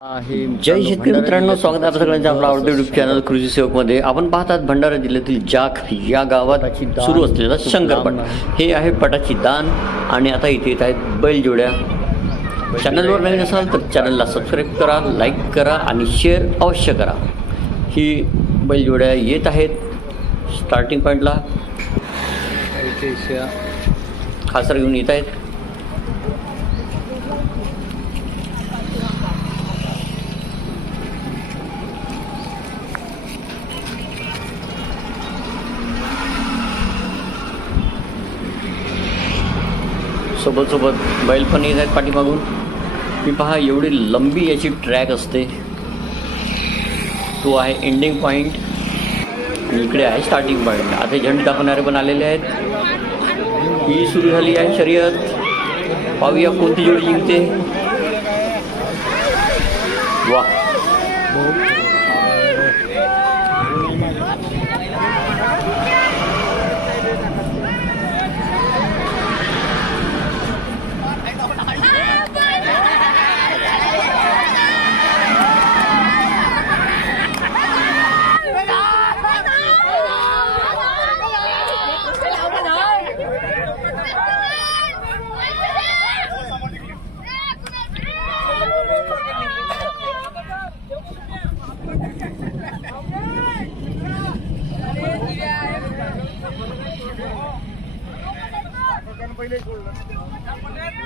जय शेतकरी मित्रांनो स्वागत आहे आपल्या सगळ्यांचं आपलं आवडतं युट्यूब चॅनल कृषी सेवकमध्ये. आपण पाहतात भंडारा जिल्ह्यातील जाख या गावात सुरू असलेला शंकरपट. हे आहे पटाची दान आणि आता इथे येत आहेत बैलजोड्या. चॅनलवर नवीन असाल तर चॅनलला सबस्क्राईब करा लाईक करा आणि शेअर अवश्य करा. ही बैलजोड्या येत आहेत स्टार्टिंग पॉईंटला खासर घेऊन येत आहेत. सोबत सोबत बैल पण येत आहेत पाठीमागून. मी पहा एवढी लंबी याची ट्रॅक असते. तो आहे एंडिंग पॉईंट इकडे आहे स्टार्टिंग पॉईंट आता झंड दाखवणारे पण आलेले आहेत. ही सुरू झाली आहे शर्यत. पाहूया कोणती जोडी जिंकते. वा पहिलेही सोडलं